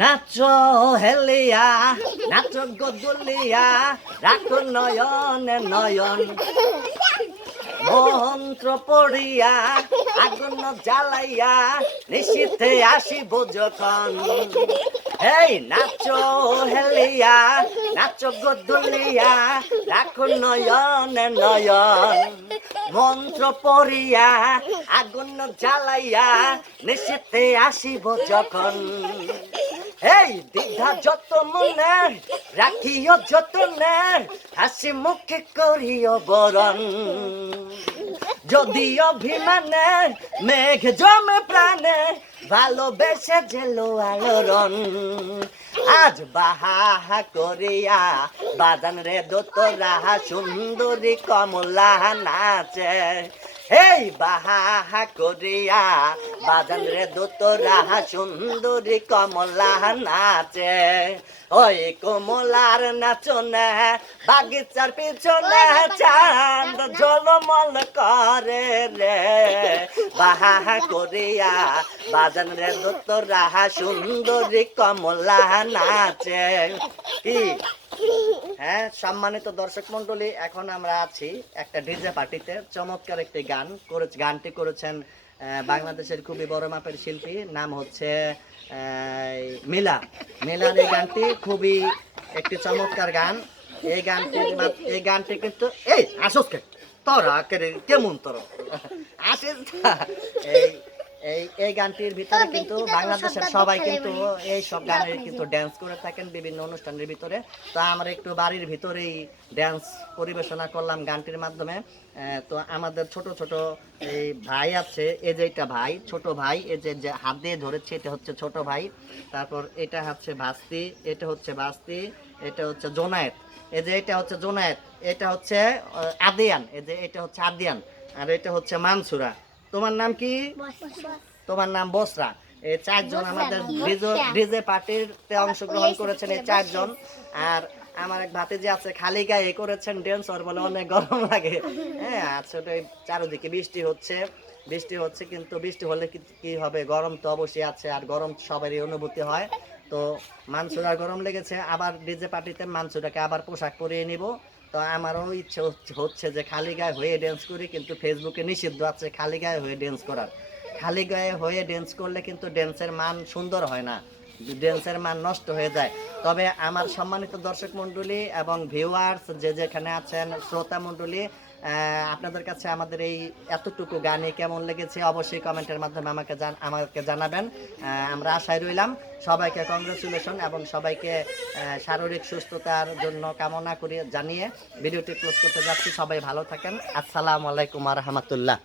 নাচো হেলিয়া নাচো গদুলিয়া রাখো নয়নে নয়ন মন্ত্র পড়িয়া আগুন জ্বালাইয়া নিশীথে আসিব যখন এই নাচো হেলিয়া নাচো গদুলিয়া রাখো নয়নে নয়ন মন্ত্র পড়িয়া আগুন জ্বালাইয়া নিশীথে আসিব যখন এই দ্বিধা যত মনে রাখিও যতনে হাসি মুখে করিও বরণ যদি অভিমানে মেঘ জমে প্রাণে ভালোবেসে জেলো আলোড়ন আজ বাহা করিয়া বাজান রে দোতরা সুন্দরী কমলা নাচে এই বাহা করিয়া বাজান রে দোতরা সুন্দরী কমলা নাচে ওই কমলার নাচনে বাগিচার পিছনে চাঁদ ঝলমল করে রে বাহা করিয়া বাজান রে দোতরা সুন্দরী কমলা নাচে কি হ্যাঁ সম্মানিত দর্শক মন্ডলী, এখন আমরা আছি একটা ডিজে পার্টিতে। চমৎকার একটি গানটি করেছেন বাংলাদেশের খুবই বড় মাপের শিল্পী, নাম হচ্ছে মিলার। এই গানটি খুবই একটি চমৎকার গান। এই গানটি কিন্তু এই আসসকে তোরা কেমন তোর আসিস এই গানটির ভিতরে কিন্তু বাংলাদেশের সবাই কিন্তু এই সব গানের কিন্তু ড্যান্স করে থাকেন বিভিন্ন অনুষ্ঠানের ভিতরে। তো আমরা একটু বাড়ির ভিতরেই ড্যান্স পরিবেশনা করলাম গানটির মাধ্যমে। তো আমাদের ছোট ছোট এই ভাই আছে, এই যে এটা ভাই, ছোট ভাই, এই যে হাত দিয়ে ধরেছে এটা হচ্ছে ছোট ভাই, তারপর এটা হচ্ছে ভাস্তি, এটা হচ্ছে ভাস্তি, এটা হচ্ছে জোনায়েত, এই যে এটা হচ্ছে জোনায়েত, এটা হচ্ছে আদিয়ান, এই যে এটা হচ্ছে আদিয়ান, আর এটা হচ্ছে মানসুরা। তোমার নাম কি? তোমার নাম বসরা। এই চারজন আমাদের ডিজে পার্টিতে অংশগ্রহণ করেছেন, এই চারজন। আর আমার এক ভাতিজি আছে খালি গায়ে করেছেন ড্যান্স, ওর বলে অনেক গরম লাগে। হ্যাঁ আসলে চারদিকে বৃষ্টি হচ্ছে কিন্তু বৃষ্টি হলে কি হবে, গরম তো অবশ্যই আছে, আর গরম সবারই অনুভূতি হয়। তো মানসুরার গরম লেগেছে, আবার ডিজে পার্টিতে মানসুরাকে আবার পোশাক পরিয়ে নিব। তো আমারও ইচ্ছে হচ্ছে যে খালি গায়ে হয়ে ড্যান্স করি, কিন্তু ফেসবুকে নিষিদ্ধ আছে খালি গায়ে হয়ে ড্যান্স করার। খালি গায়ে হয়ে ড্যান্স করলে কিন্তু ড্যান্সের মান সুন্দর হয় না, ড্যান্সের মান নষ্ট হয়ে যায়। তবে আমার সম্মানিত দর্শক মণ্ডলী এবং ভিউয়ার্স যে যেখানে আছেন, শ্রোতা মণ্ডলী, আপনাদের কাছে আমাদের এই এতটুকু গানে কেমন লেগেছে অবশ্যই কমেন্টের মাধ্যমে আমাকে জানাবেন। আমরা আশায় রইলাম। সবাইকে কংগ্রেচুলেশন এবং সবাইকে শারীরিক সুস্থতার জন্য কামনা করে জানিয়ে ভিডিওটি ক্লোজ করতে যাচ্ছি। সবাই ভালো থাকেন। আসসালামু আলাইকুম ওয়া রাহমাতুল্লাহ।